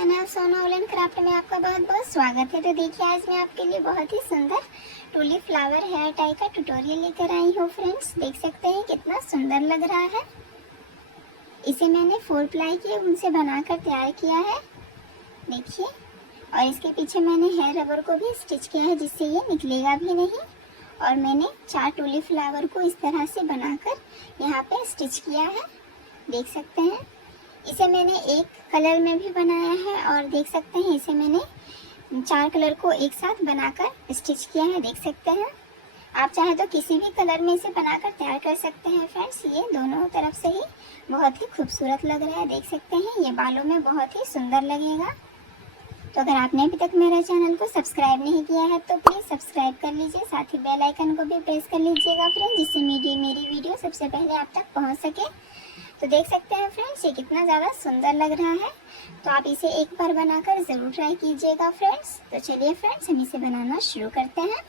Channel सोना woollen craft में आपका बहुत बहुत स्वागत है। तो देखिए आज मैं आपके लिए बहुत ही सुंदर टूलिप फ्लावर हेयर टाई का ट्यूटोरियल लेकर आई हूँ। फ्रेंड्स देख सकते हैं कितना सुंदर लग रहा है। इसे मैंने 4 प्लाई के ऊन से बनाकर तैयार किया है, देखिए। और इसके पीछे मैंने हेयर रबर को भी स्टिच किया है जिससे ये निकलेगा भी नहीं। और मैंने 4 टूलिप फ्लावर को इस तरह से बनाकर यहाँ पे स्टिच किया है, देख सकते हैं। इसे मैंने एक कलर में भी बनाया है और देख सकते हैं इसे मैंने 4 कलर को एक साथ बनाकर स्टिच किया है, देख सकते हैं। आप चाहे तो किसी भी कलर में इसे बनाकर तैयार कर सकते हैं। फ्रेंड्स ये दोनों तरफ से ही बहुत ही खूबसूरत लग रहा है, देख सकते हैं। ये बालों में बहुत ही सुंदर लगेगा। तो अगर आपने अभी तक मेरे चैनल को सब्सक्राइब नहीं किया है तो प्लीज़ सब्सक्राइब कर लीजिए, साथ ही बेल आइकन को भी प्रेस कर लीजिएगा फ्रेंड्स, जिससे मेरी वीडियो सबसे पहले आप तक पहुंच सके। तो देख सकते हैं फ्रेंड्स ये कितना ज़्यादा सुंदर लग रहा है। तो आप इसे एक बार बनाकर ज़रूर ट्राई कीजिएगा फ्रेंड्स। तो चलिए फ्रेंड्स हम इसे बनाना शुरू करते हैं।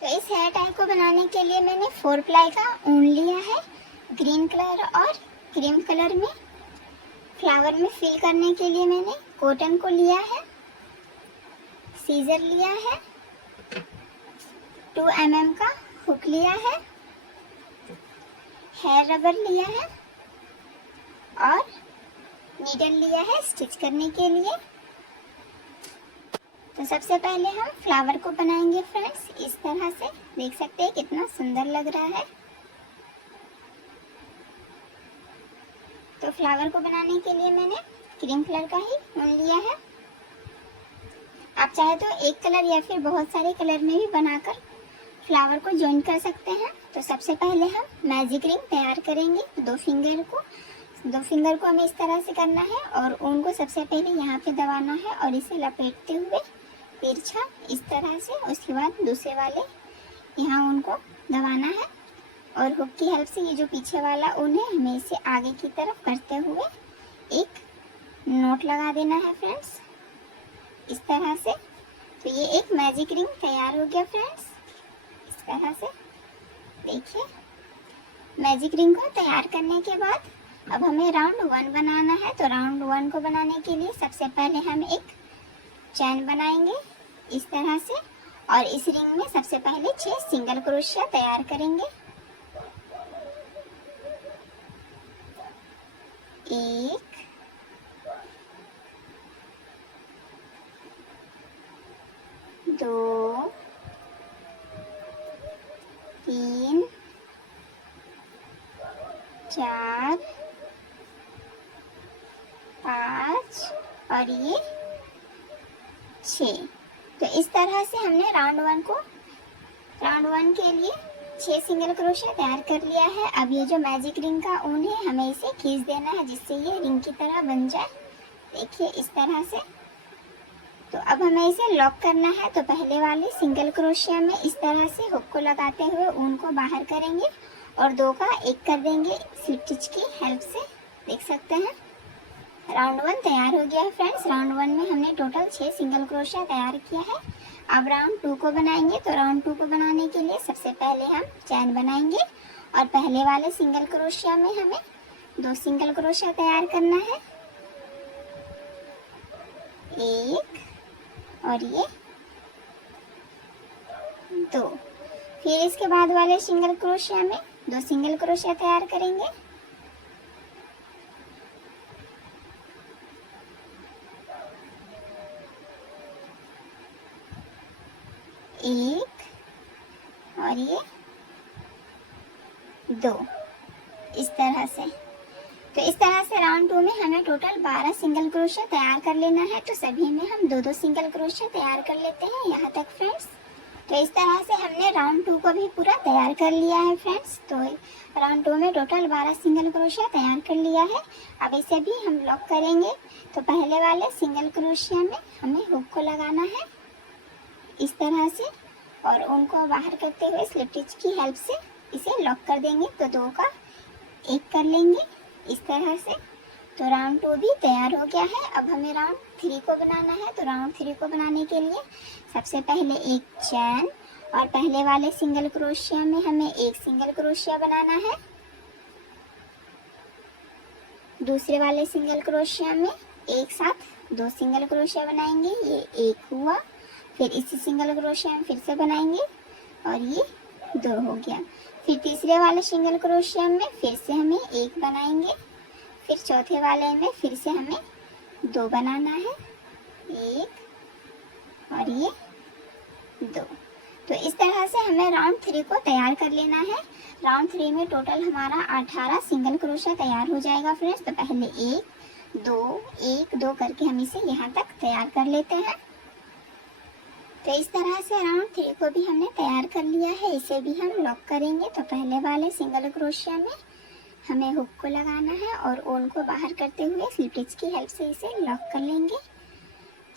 तो इस हेयर टाई को बनाने के लिए मैंने 4 प्लाई का ऊन लिया है, ग्रीन कलर और क्रीम कलर में। फ्लावर में फिल करने के लिए मैंने कॉटन को लिया है, सीजर लिया है, 2 mm का हुक लिया है, हेयर रबर लिया है और नीडल लिया है स्टिच करने के लिए। तो सबसे पहले हम फ्लावर को बनाएंगे फ्रेंड्स, इस तरह से देख सकते हैं कितना सुंदर लग रहा है। तो फ्लावर को बनाने के लिए मैंने क्रीम कलर का ही ऊन लिया है। आप चाहे तो एक कलर या फिर बहुत सारे कलर में भी बनाकर फ्लावर को ज्वाइन कर सकते हैं। तो सबसे पहले हम मैजिक रिंग तैयार करेंगे। 2 फिंगर को हमें इस तरह से करना है और ऊन को सबसे पहले यहाँ पे दबाना है और इसे लपेटते हुए तिरछा इस तरह से, उसके बाद दूसरे वाले यहाँ ऊन को दबाना है और हुक की हेल्प से ये जो पीछे वाला ऊन है हमें इसे आगे की तरफ करते हुए एक नोट लगा देना है फ्रेंड्स, इस तरह से। तो ये एक मैजिक रिंग तैयार हो गया फ्रेंड्स, इस तरह से देखिए। मैजिक रिंग को तैयार करने के बाद अब हमें राउंड 1 बनाना है। तो राउंड 1 को बनाने के लिए सबसे पहले हम एक चैन बनाएंगे इस तरह से और इस रिंग में सबसे पहले 6 सिंगल क्रोशिया तैयार करेंगे। 1 2 3 4 5 और ये 6। तो इस तरह से हमने राउंड 1 के लिए 6 सिंगल क्रोशिया तैयार कर लिया है। अब ये जो मैजिक रिंग का ऊन है हमें इसे खींच देना है जिससे ये रिंग की तरह बन जाए, देखिए इस तरह से। तो अब हमें इसे लॉक करना है। तो पहले वाले सिंगल क्रोशिया में इस तरह से हुक को लगाते हुए ऊन को बाहर करेंगे और 2 का 1 कर देंगे स्लिप स्टिच की हेल्प से, देख सकते हैं। राउंड 1 तैयार हो गया है फ्रेंड्स। राउंड 1 में हमने टोटल 6 सिंगल क्रोशिया तैयार किया है। अब राउंड 2 को बनाएंगे। तो राउंड 2 को बनाने के लिए सबसे पहले हम चैन बनाएंगे और पहले वाले सिंगल क्रोशिया में हमें 2 सिंगल क्रोशिया तैयार करना है, 1 और ये 2। फिर इसके बाद वाले सिंगल क्रोशिया में 2 सिंगल क्रोशिया तैयार करेंगे, 1 और ये 2, इस तरह से। तो इस तरह से राउंड 2 में हमें टोटल 12 सिंगल क्रोशिया तैयार कर लेना है। तो सभी में हम 2-2 सिंगल क्रोशिया तैयार कर लेते हैं यहाँ तक फ्रेंड्स। तो इस तरह से हमने राउंड 2 को भी पूरा तैयार कर लिया है फ्रेंड्स। तो राउंड 2 में टोटल 12 सिंगल क्रोशिया तैयार कर लिया है। अब इसे भी हम लॉक करेंगे। तो पहले वाले सिंगल क्रोशिया में हमें हुक को लगाना है इस तरह से और उनको बाहर करते हुए स्लिप स्टिच की हेल्प से इसे लॉक कर देंगे। तो 2 का 1 कर लेंगे इस तरह से तो राउंड 2 भी तैयार हो गया है। अब हमें राउंड 3 को बनाना है। तो राउंड 3 को बनाने के लिए सबसे पहले एक चैन और पहले वाले सिंगल क्रोशिया में हमें एक सिंगल क्रोशिया बनाना है। दूसरे वाले सिंगल क्रोशिया में एक साथ 2 सिंगल क्रोशिया बनाएंगे, ये एक हुआ। फिर इसी सिंगल क्रोशिया में फिर से बनाएंगे और ये 2 हो गया। फिर तीसरे वाले सिंगल क्रोशिया में फिर से हमें एक बनाएंगे। फिर चौथे वाले में फिर से हमें 2 बनाना है, एक और ये 2। तो इस तरह से हमें राउंड 3 को तैयार कर लेना है। राउंड 3 में टोटल हमारा 18 सिंगल क्रोशिया तैयार हो जाएगा फ्रेंड्स। तो पहले 1 2 1 2 करके हम इसे यहाँ तक तैयार कर लेते हैं। तो इस तरह से राउंड 3 को भी हमने तैयार कर लिया है। इसे भी हम लॉक करेंगे। तो पहले वाले सिंगल क्रोशिया में हमें हुक को लगाना है और ऊन को बाहर करते हुए स्लिप स्टिच की हेल्प से इसे लॉक कर लेंगे।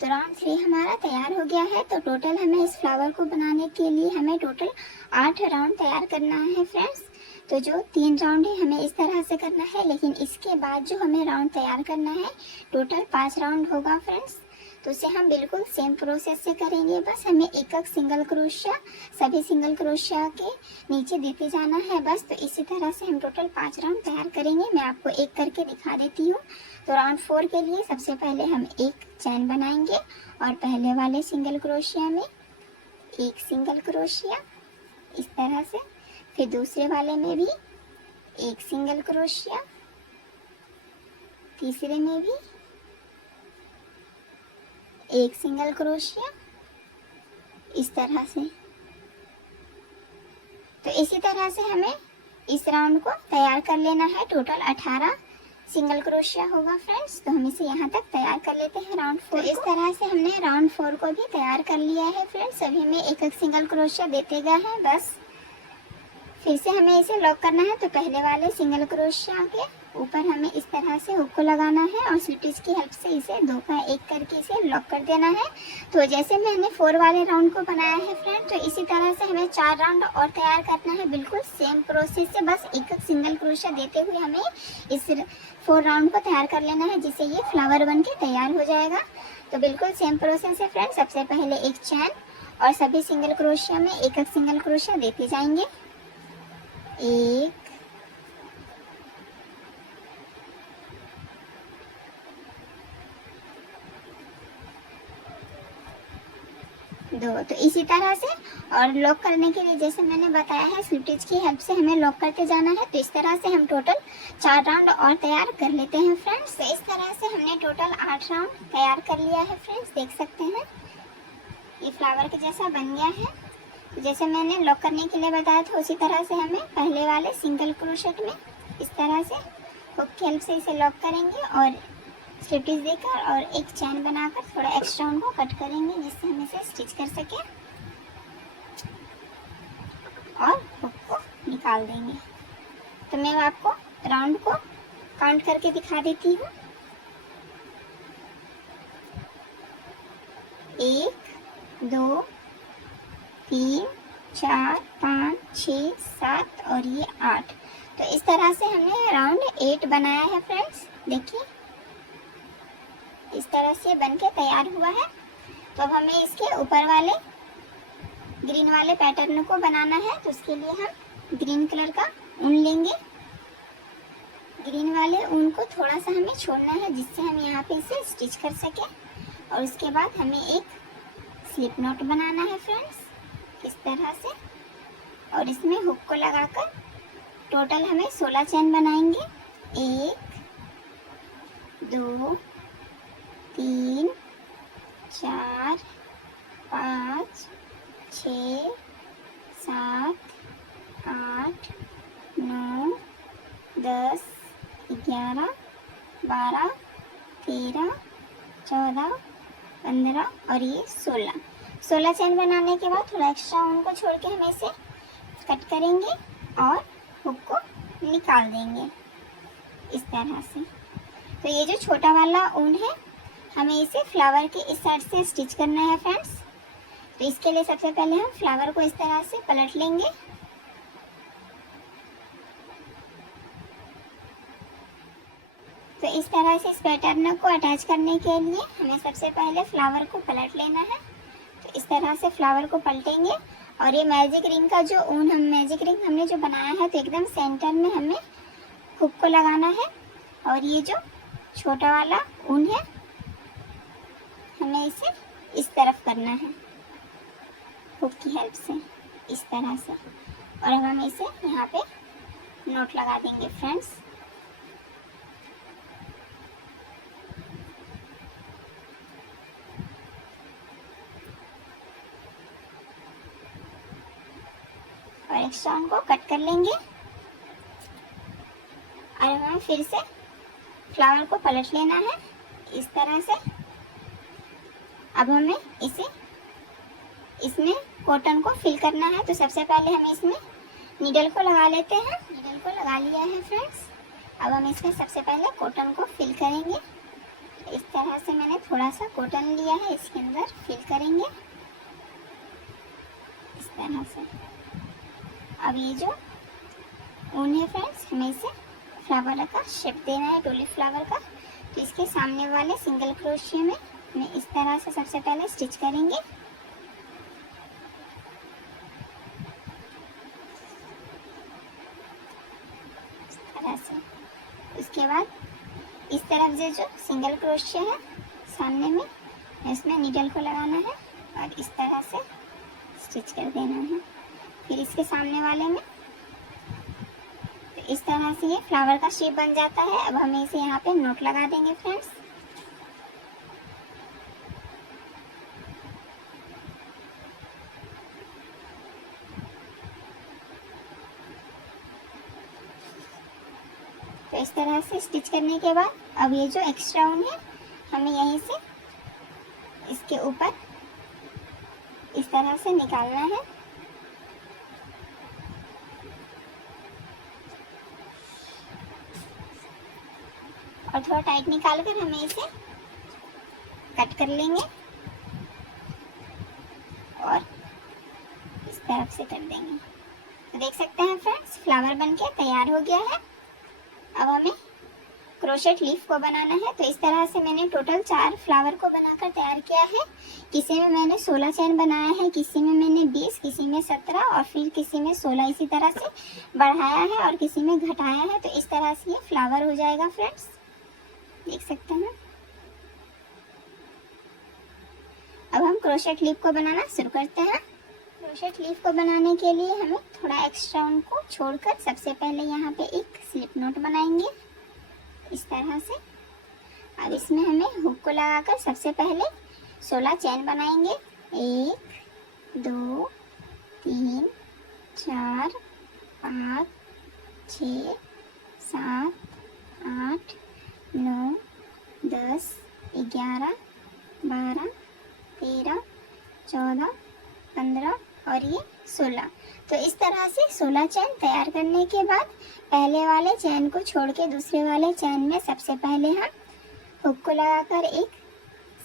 तो राउंड 3 हमारा तैयार हो गया है। तो टोटल हमें इस फ्लावर को बनाने के लिए हमें टोटल 8 राउंड तैयार करना है फ्रेंड्स। तो जो 3 राउंड है हमें इस तरह से करना है, लेकिन इसके बाद जो हमें राउंड तैयार करना है टोटल 5 राउंड होगा फ्रेंड्स। तो उसे हम बिल्कुल सेम प्रोसेस से करेंगे। बस हमें एक एक सिंगल क्रोशिया सभी सिंगल क्रोशिया के नीचे देते जाना है बस। तो इसी तरह से हम टोटल 5 राउंड तैयार करेंगे। मैं आपको एक करके दिखा देती हूँ। तो राउंड 4 के लिए सबसे पहले हम एक चैन बनाएंगे और पहले वाले सिंगल क्रोशिया में एक सिंगल क्रोशिया इस तरह से। फिर दूसरे वाले में भी एक सिंगल क्रोशिया, तीसरे में भी एक सिंगल क्रोशिया इस तरह से। तो इसी तरह से हमें इस राउंड को तैयार कर लेना है। टोटल 18 सिंगल क्रोशिया होगा फ्रेंड्स। तो हम इसे यहाँ तक तैयार कर लेते हैं राउंड 4। तो इस तरह से हमने राउंड 4 को भी तैयार कर लिया है फ्रेंड्स। सभी में एक एक सिंगल क्रोशिया देते गए हैं बस। फिर से हमें इसे लॉक करना है। तो पहले वाले सिंगल क्रोशिया के ऊपर हमें इस तरह से हुक को लगाना है और स्लिप स्टिच की हेल्प से इसे 2 का 1 करके इसे लॉक कर देना है। तो जैसे मैंने 4 वाले राउंड को बनाया है फ्रेंड, तो इसी तरह से हमें 4 राउंड और तैयार करना है बिल्कुल सेम प्रोसेस से। बस एक एक सिंगल क्रोशिया देते हुए हमें इस 4 राउंड को तैयार कर लेना है, जिससे ये फ्लावर बन के तैयार हो जाएगा। तो बिल्कुल सेम प्रोसेस है फ्रेंड। सबसे पहले एक चैन और सभी सिंगल क्रोशिया में एक एक सिंगल क्रोशिया देते जाएंगे, 1 2। तो इसी तरह से और लॉक करने के लिए जैसे मैंने बताया है स्लिप स्टिच की हेल्प से हमें लॉक करते जाना है। तो इस तरह से हम टोटल 4 राउंड और तैयार कर लेते हैं फ्रेंड्स। तो इस तरह से हमने टोटल 8 राउंड तैयार कर लिया है फ्रेंड्स। देख सकते हैं ये फ्लावर के जैसा बन गया है। तो जैसे मैंने लॉक करने के लिए बताया था उसी तरह से हमें पहले वाले सिंगल क्रोशेट में इस तरह से हुक की हेल्प से इसे लॉक करेंगे और स्लिप स्टिच देकर और एक चैन बनाकर थोड़ा एक्स्ट्रा उनको कट करेंगे, जिससे हम इसे स्टिच कर सकें और हुक को निकाल देंगे। तो मैं आपको राउंड को काउंट करके दिखा देती हूँ। 1 2 3 4 5 6 7 और ये 8। तो इस तरह से हमने राउंड 8 बनाया है फ्रेंड्स। देखिए इस तरह से बनके तैयार हुआ है। तो अब हमें इसके ऊपर वाले ग्रीन वाले पैटर्न को बनाना है। तो उसके लिए हम ग्रीन कलर का ऊन लेंगे। ग्रीन वाले ऊन को थोड़ा सा हमें छोड़ना है, जिससे हम यहाँ पे इसे स्टिच कर सकें। और उसके बाद हमें एक स्लिप नॉट बनाना है फ्रेंड्स इस तरह से, और इसमें हुक को लगाकर टोटल हमें 16 चैन बनाएंगे। 1 2 3 4 5 6 7 8 9 10 11 12 13 14 15 और ये 16 चैन बनाने के बाद थोड़ा एक्स्ट्रा ऊन को छोड़ के हम इसे कट करेंगे और हुक को निकाल देंगे इस तरह से। तो ये जो छोटा वाला ऊन है हमें इसे फ्लावर के इस साइड से स्टिच करना है फ्रेंड्स। तो इसके लिए सबसे पहले हम फ्लावर को इस तरह से पलट लेंगे। तो इस तरह से इस पैटर्न को अटैच करने के लिए हमें सबसे पहले फ्लावर को पलट लेना है। तो इस तरह से फ्लावर को पलटेंगे और ये मैजिक रिंग का जो मैजिक रिंग हमने जो बनाया है तो एकदम सेंटर में हमें हुक को लगाना है और ये जो छोटा वाला ऊन है हमें इसे इस तरफ करना है हुक की हेल्प से, इस तरह से। और अब हम इसे यहाँ पे नोट लगा देंगे फ्रेंड्स। और एक्स्ट्रा ऊन को कट कर लेंगे और हमें फिर से फ्लावर को पलट लेना है इस तरह से। अब हमें इसमें कॉटन को फिल करना है। तो सबसे पहले हम इसमें नीडल को लगा लेते हैं। नीडल को लगा लिया है फ्रेंड्स। अब हम इसमें सबसे पहले कॉटन को फिल करेंगे। इस तरह से मैंने थोड़ा सा कॉटन लिया है, इसके अंदर फिल करेंगे इस तरह से। अब ये जो ऊन है फ्रेंड्स हमें इसे फ्लावर का शेप देना है, टोली फ्लावर का। तो इसके सामने वाले सिंगल क्रोशिया में हमें इस तरह से सबसे पहले स्टिच करेंगे। इस तरह से। उसके बाद इस तरफ से जो सिंगल क्रोशिया है सामने में इसमें नीडल को लगाना है और इस तरह से स्टिच कर देना है। फिर इसके सामने वाले में तो इस तरह से ये फ्लावर का शेप बन जाता है। अब हमें इसे यहाँ पे नोट लगा देंगे फ्रेंड्स। तो इस तरह से स्टिच करने के बाद अब ये जो एक्स्ट्रा ऊन है हमें यहीं से इसके ऊपर इस तरह से निकालना है। और थोड़ा टाइट निकाल कर हमें इसे कट कर लेंगे और इस तरफ से कर देंगे। तो देख सकते हैं फ्रेंड्स फ्लावर बनके तैयार हो गया है। अब हमें क्रोशेट लीफ को बनाना है। तो इस तरह से मैंने टोटल 4 फ्लावर को बनाकर तैयार किया है। किसी में मैंने 16 चैन बनाया है, किसी में मैंने 20, किसी में 17 और फिर किसी में 16 इसी तरह से बढ़ाया है और किसी में घटाया है। तो इस तरह से ये फ्लावर हो जाएगा फ्रेंड्स, देख सकते हैं। अब हम क्रोशेट लीफ को बनाना शुरू करते हैं। क्रोशेट लीफ को बनाने के लिए हमें थोड़ा एक्स्ट्रा ऊन को छोड़कर सबसे पहले यहाँ पे एक स्लिप नोट बनाएंगे इस तरह से। अब इसमें हमें हुक को लगाकर सबसे पहले 16 चैन बनाएंगे। 1 2 3 4 5 6 7 8 9 10 11 12 13 14 15 और ये 16। तो इस तरह से 16 चैन तैयार करने के बाद पहले वाले चैन को छोड़ के दूसरे वाले चैन में सबसे पहले हम हुक को लगाकर एक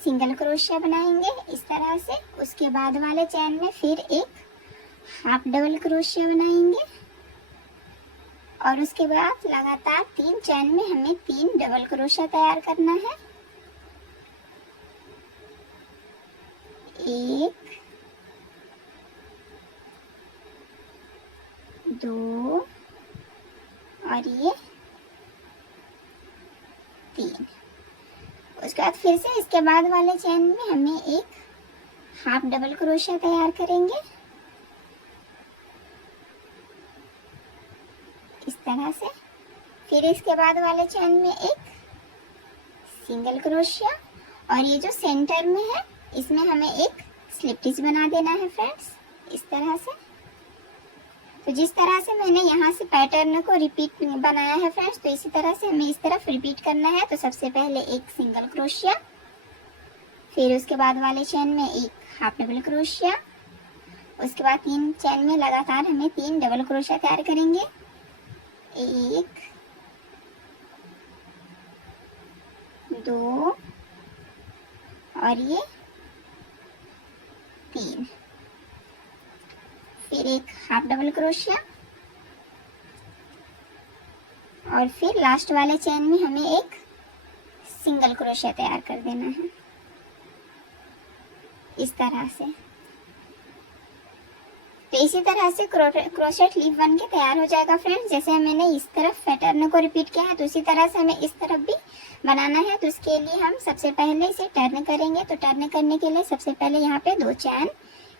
सिंगल क्रोशिया बनाएंगे इस तरह से। उसके बाद वाले चैन में फिर एक हाफ डबल क्रोशिया बनाएंगे और उसके बाद लगातार 3 चैन में हमें 3 डबल क्रोशिया तैयार करना है। 1 2 और ये 3। उसके बाद फिर से इसके बाद वाले चैन में हमें एक हाफ डबल क्रोशिया तैयार करेंगे इस तरह से। फिर इसके बाद वाले चैन में एक सिंगल क्रोशिया और ये जो सेंटर में है इसमें हमें एक स्लिप स्टिच बना देना है फ्रेंड्स इस तरह से। तो जिस तरह से मैंने यहाँ से पैटर्न को रिपीट बनाया है फ्रेंड्स, तो इसी तरह से हमें इस तरफ रिपीट करना है। तो सबसे पहले एक सिंगल क्रोशिया, फिर उसके बाद वाले चैन में एक हाफ डबल क्रोशिया, उसके बाद 3 चैन में लगातार हमें 3 डबल क्रोशिया तैयार करेंगे। 1 2 और ये 3, फिर एक हाफ डबल क्रोशिया और फिर लास्ट वाले चैन में हमें एक सिंगल क्रोशिया तैयार कर देना है इस तरह से। तो इसी तरह से क्रोशेट लीफ बन के तैयार हो जाएगा फ्रेंड्स। जैसे मैंने इस तरफ पैटर्न को रिपीट किया है तो उसी तरह से हमें इस तरफ भी बनाना है। तो उसके लिए हम सबसे पहले इसे टर्न करेंगे। तो टर्न करने के लिए सबसे पहले यहाँ पे 2 चैन,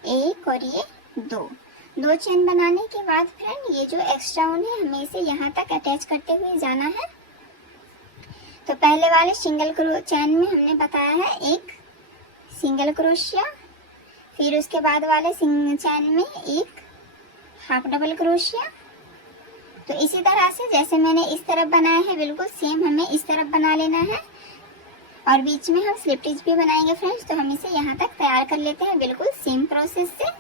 एक और ये दो चैन बनाने के बाद फ्रेंड ये जो एक्स्ट्रा ऊन है हमें इसे यहाँ तक अटैच करते हुए जाना है। तो पहले वाले सिंगल चैन में हमने बताया है एक सिंगल क्रोशिया, फिर उसके बाद वाले चैन में एक हाफ डबल क्रोशिया। तो इसी तरह से जैसे मैंने इस तरफ बनाया है बिल्कुल सेम हमें इस तरफ बना लेना है और बीच में हम स्लिप स्टिच भी बनाएंगे फ्रेंड्स। तो हम इसे यहाँ तक तैयार कर लेते हैं बिल्कुल सेम प्रोसेस से।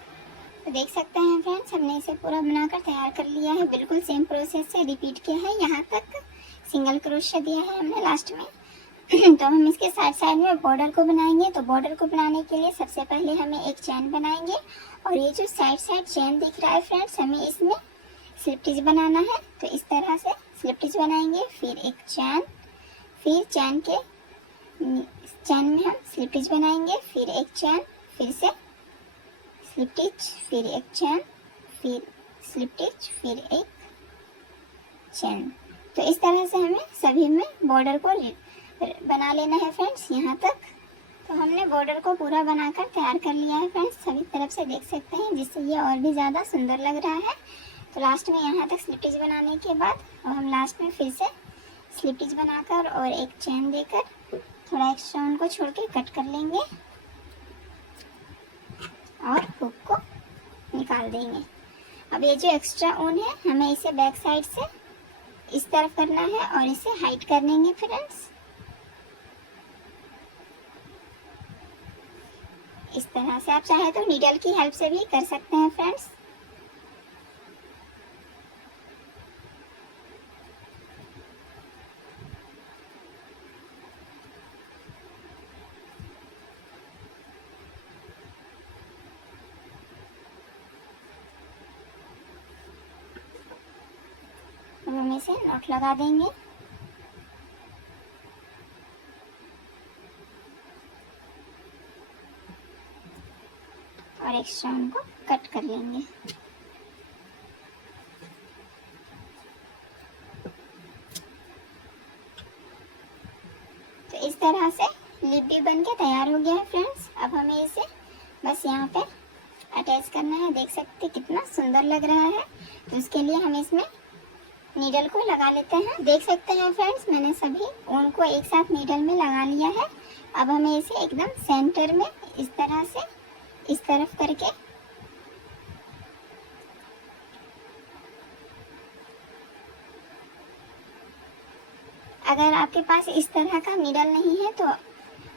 तो देख सकते हैं फ्रेंड्स हमने इसे पूरा बनाकर तैयार कर लिया है, बिल्कुल सेम प्रोसेस से रिपीट किया है। यहाँ तक सिंगल क्रोशिया दिया है हमने लास्ट में। तो हम इसके साइड में बॉर्डर को बनाएंगे। तो बॉर्डर को बनाने के लिए सबसे पहले हमें एक चैन बनाएंगे और ये जो साइड चैन दिख रहा है फ्रेंड्स हमें इसमें स्लिप स्टिच बनाना है। तो इस तरह से स्लिप स्टिच बनाएंगे, फिर एक चैन, फिर चैन में हम स्लिप स्टिच बनाएंगे, फिर एक चैन, फिर से स्लिप स्टिच, फिर एक चैन, फिर स्लिप स्टिच, फिर एक चैन। तो इस तरह से हमें सभी में बॉर्डर को बना लेना है फ्रेंड्स यहाँ तक। तो हमने बॉर्डर को पूरा बनाकर तैयार कर लिया है फ्रेंड्स, सभी तरफ से देख सकते हैं, जिससे ये और भी ज़्यादा सुंदर लग रहा है। तो लास्ट में यहाँ तक स्लिप स्टिच बनाने के बाद अब हम लास्ट में फिर से स्लिप स्टिच बनाकर और एक चैन देकर थोड़ा एक्स्ट्रा ऊन को छोड़ के कट कर लेंगे और हुक को निकाल देंगे। अब ये जो एक्स्ट्रा ऊन है हमें इसे बैक साइड से इस तरफ करना है और इसे हाइड कर लेंगे फ्रेंड्स इस तरह से। आप चाहे तो नीडल की हेल्प से भी कर सकते हैं फ्रेंड्स। अब हम इसे नॉट लगा देंगे। और एक्स्ट्रा उनको कट कर लेंगे। तो इस तरह से लिप भी बन के तैयार हो गया है फ्रेंड्स। अब हमें इसे बस यहाँ पे अटैच करना है। देख सकते कितना सुंदर लग रहा है। तो उसके लिए हम इसमें नीडल को लगा लेते हैं। देख सकते हैं फ्रेंड्स मैंने सभी ऊन को एक साथ नीडल में लगा लिया है। अब हमें इसे एकदम सेंटर में इस तरह से इस तरफ करके अगर आपके पास इस तरह का नीडल नहीं है तो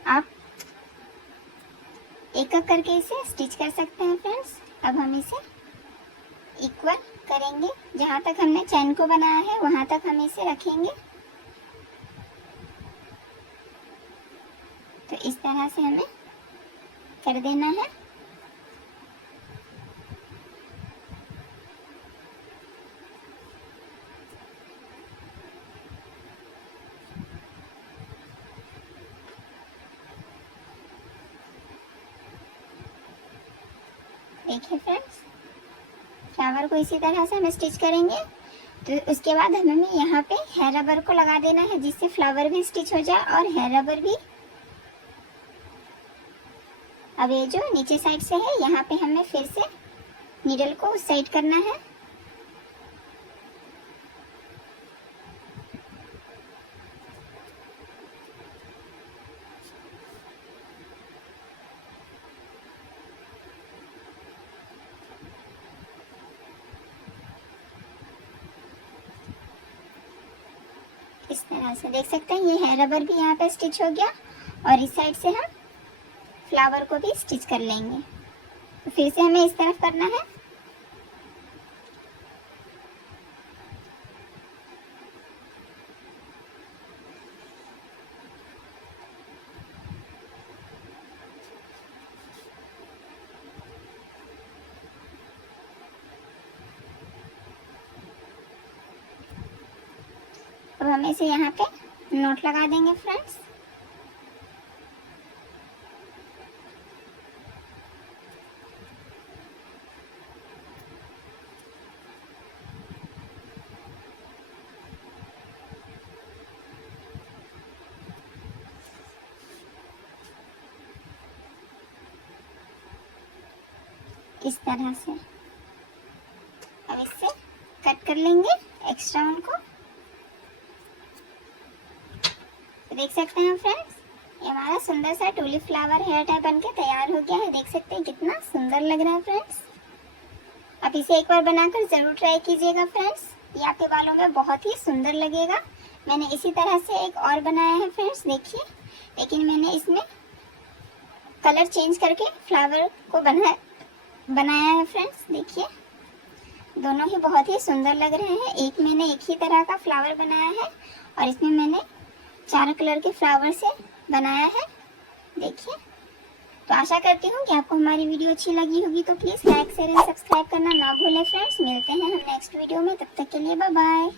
आप एक एक करके इसे स्टिच कर सकते हैं फ्रेंड्स। अब हम इसे इक्वल करेंगे, जहाँ तक हमने चैन को बनाया है वहाँ तक हम इसे रखेंगे। तो इस तरह से हमें कर देना है। देखिए फ्रेंड्स फ्लावर को इसी तरह से हम स्टिच करेंगे। तो उसके बाद हमें यहाँ पे हेयर रबर को लगा देना है, जिससे फ्लावर भी स्टिच हो जाए और हेयर रबर भी। अब ये जो नीचे साइड से है यहाँ पे हमें फिर से नीडल को उस साइड करना है। इस तरह से देख सकते हैं ये हेयर रबर भी यहाँ पे स्टिच हो गया और इस साइड से हम फ्लावर को भी स्टिच कर लेंगे। तो फिर से हमें इस तरफ करना है। अब हम इसे यहाँ पे नोट लगा देंगे फ्रेंड्स। इस तरह से। अब इससे कट कर लेंगे एक्स्ट्रा उनको। तो देख सकते हैं फ्रेंड्स, ये हमारा सुंदर सा टूलिप फ्लावर हेयर टाई बनके तैयार हो गया है। देख सकते हैं कितना सुंदर लग रहा है फ्रेंड्स। आप इसे एक बार बनाकर ज़रूर ट्राई कीजिएगा फ्रेंड्स, ये आपके बालों में बहुत ही सुंदर लगेगा। मैंने इसी तरह से एक और बनाया है फ्रेंड्स, देखिए, लेकिन मैंने इसमें कलर चेंज करके फ्लावर को बनाया है फ्रेंड्स। देखिए, दोनों ही बहुत ही सुंदर लग रहे हैं। एक मैंने एक ही तरह का फ्लावर बनाया है और इसमें मैंने 4 कलर के फ्लावर से बनाया है। देखिए, तो आशा करती हूँ कि आपको हमारी वीडियो अच्छी लगी होगी। तो please like share and subscribe करना ना भूलें फ्रेंड्स। मिलते हैं हम नेक्स्ट वीडियो में, तब तक के लिए बाय बाय।